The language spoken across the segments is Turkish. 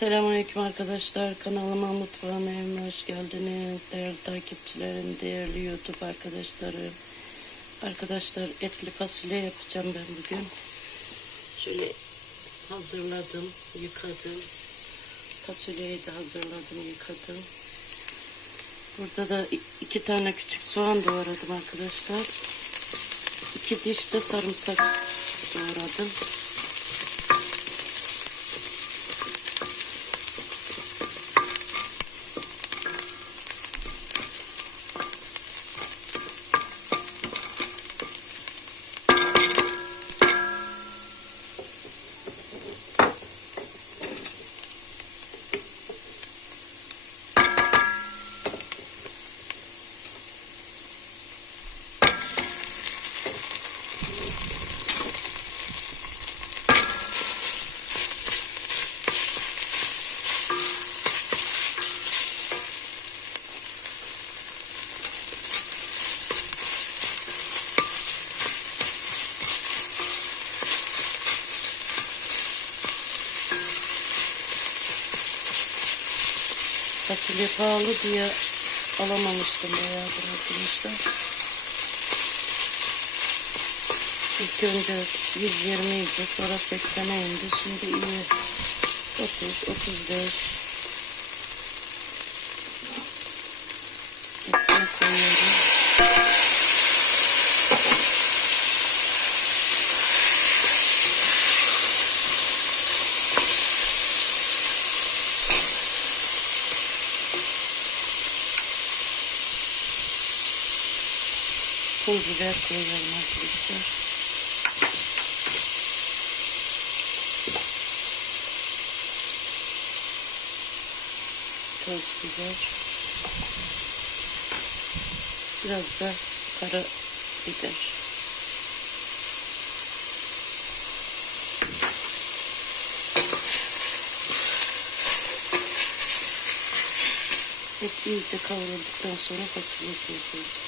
Selamünaleyküm arkadaşlar. Kanalıma mutfağıma evime hoş geldiniz. Değerli takipçilerim, değerli YouTube arkadaşlarım. Arkadaşlar etli fasulye yapacağım ben bugün. Şöyle hazırladım, yıkadım. Fasulyeyi de hazırladım, yıkadım. Burada da iki tane küçük soğan doğradım arkadaşlar. İki diş de sarımsak doğradım. Fasulye pahalı diye alamamıştım bayağıdır arkadaşlar. İlk önce 120 idi sonra 80'e indi. Şimdi iyi 30, 35. Etini koyuyorum. Pul biber koyuyorum arkadaşlar. Toz biber. Biraz da kara biber. Et iyice kavrulduktan sonra fasulye koyuyorum.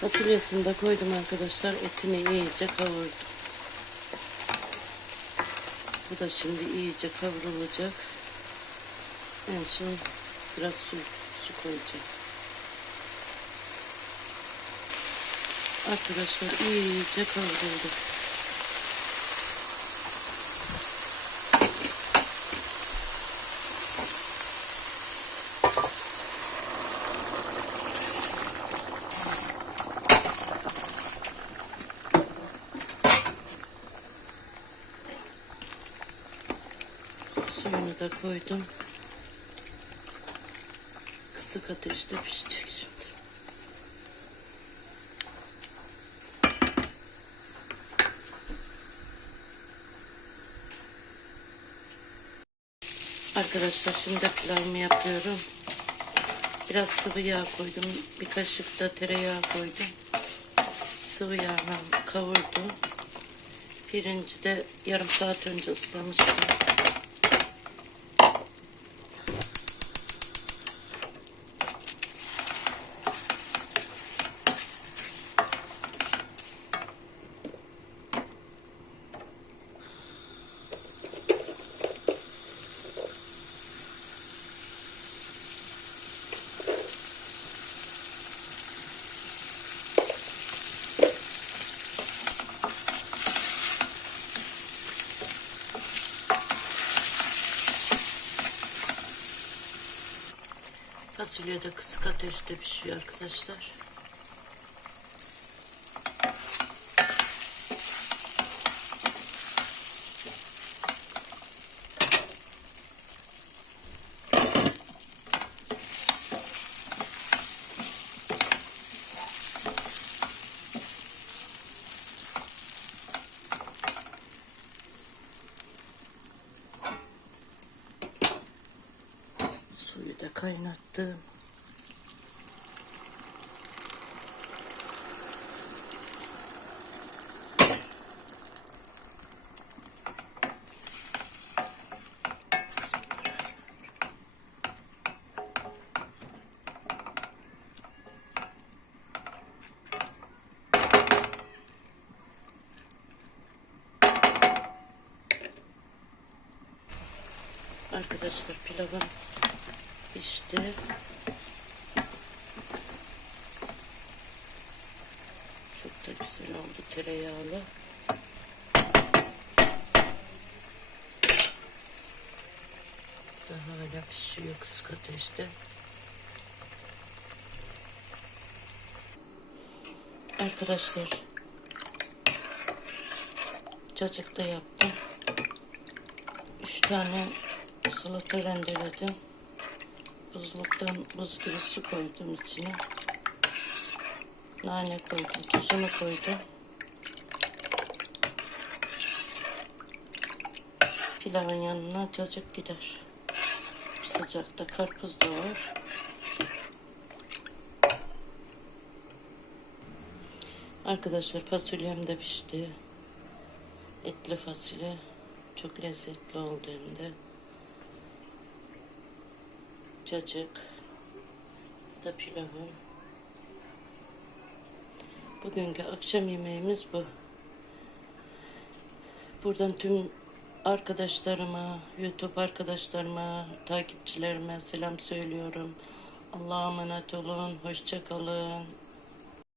Fasulyesini de koydum arkadaşlar. Etini iyice kavurdum. Bu da şimdi iyice kavrulacak. En son biraz su, su koyacağım. Arkadaşlar iyice kavruldu. Suyunu da koydum. Kısık ateşte pişecek şimdi. Arkadaşlar şimdi pilavımı yapıyorum. Biraz sıvı yağ koydum. Bir kaşık da tereyağı koydum. Sıvı yağla kavurdum. Pirinci de yarım saat önce ıslamıştım. Fasulye kısık ateşte pişiyor arkadaşlar. kaynattım. arkadaşlar pilavım pişti. Çok da güzel oldu tereyağlı. Daha hala pişiyor kısık ateşte. Arkadaşlar cacık da yaptım. Üç tane salata rendeledim. Buzluktan buz gibi su koydum içine. Nane koydum, tuzunu koydum. Pilavın yanına cacık gider. Sıcakta karpuz da var. Arkadaşlar fasulyem de pişti. Etli fasulye. Çok lezzetli oldu hem de. Cacık. Bu da pilavım. Bugünkü akşam yemeğimiz bu. Buradan tüm arkadaşlarıma, YouTube arkadaşlarıma, takipçilerime selam söylüyorum. Allah'a emanet olun, hoşça kalın.